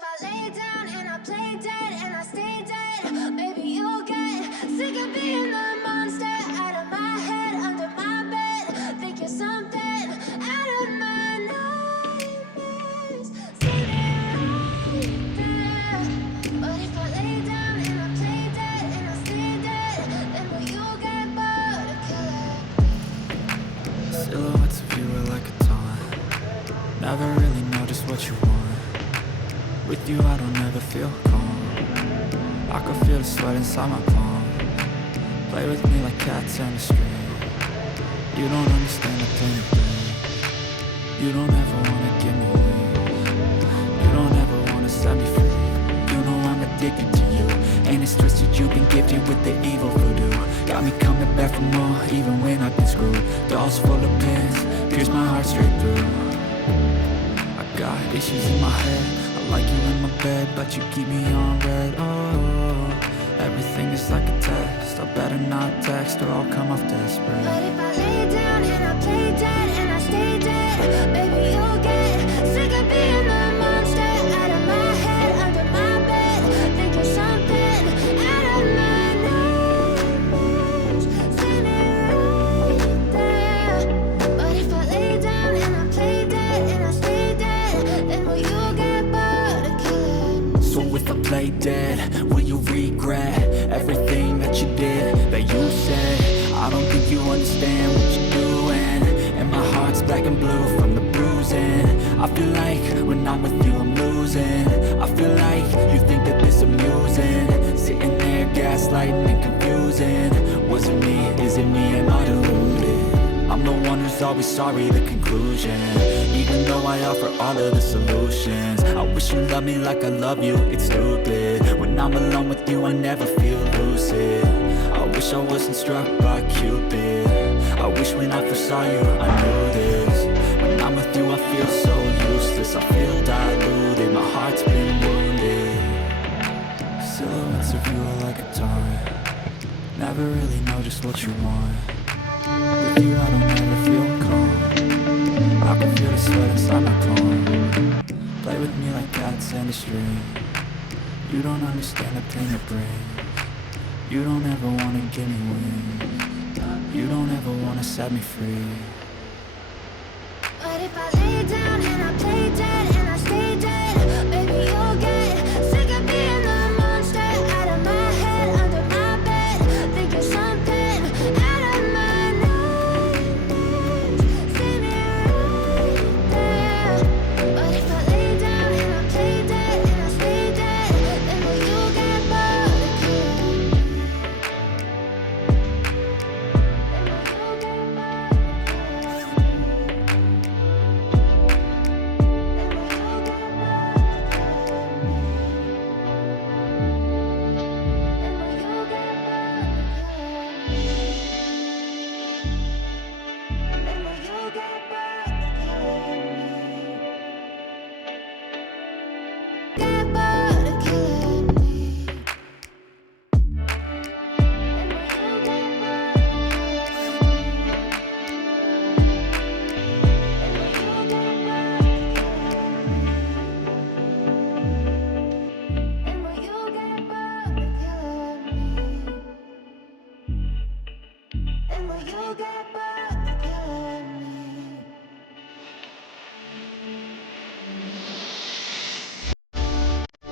if I lay down and I play dead and I stay dead, maybe you'll get sick of being the monster out of my head, under my bed. Think you're something out of my nightmares. Sitting right there. But if I lay down and I play dead and I stay dead, then will you get bored of killing? Silhouettes of you are like a taunt. Never really know just what you want. With you I don't ever feel calm. I can feel the sweat inside my palm. Play with me like cats and a string. You don't understand the pain of pain. You don't ever wanna give me wings. You don't ever wanna set me free. You know I'm addicted to you, and it's twisted. You've been gifted with the evil voodoo. Got me coming back for more, even when I've been screwed. Dolls full of pins, pierce my heart straight through. I got issues in my head. I like you in my bed, but you keep me on red. Oh, everything is like a test. I better not text or I'll come off desperate. But if I lay down and I play dead and I stay dead, baby you'll get sick of being the monster out of my head, under my bed. Think you're something out of my nightmares. Sitting right there. But if I lay down and I play dead and I stay dead, then will you get bored of killing? So if I play dead, will you regret everything that you did, that you said? I don't think you understand what you're doing, and my heart's black and blue from the bruising. I feel like when I'm with you I'm losing. I feel like you think that this amusing, sitting there gaslighting and confusing. Was it me? Is it me? Am I deluded? I'm the one who's always sorry, the conclusion. Even though I offer all of the solutions, I wish you loved me like I love you, it's stupid. When I'm alone with you I never feel lucid. I wish I wasn't struck by Cupid. I wish when I first saw you I knew this. When I'm with you I feel so useless. I feel diluted, my heart's been wounded. Silhouettes of you are like a taunt. Never really know just what you want. With you I don't ever feel calm. I can feel the sweat inside my palm. Play with me like cats and a string. You don't understand the pain it brings. You don't ever wanna give me wings. You don't ever wanna set me free. But if I lay down and I play dead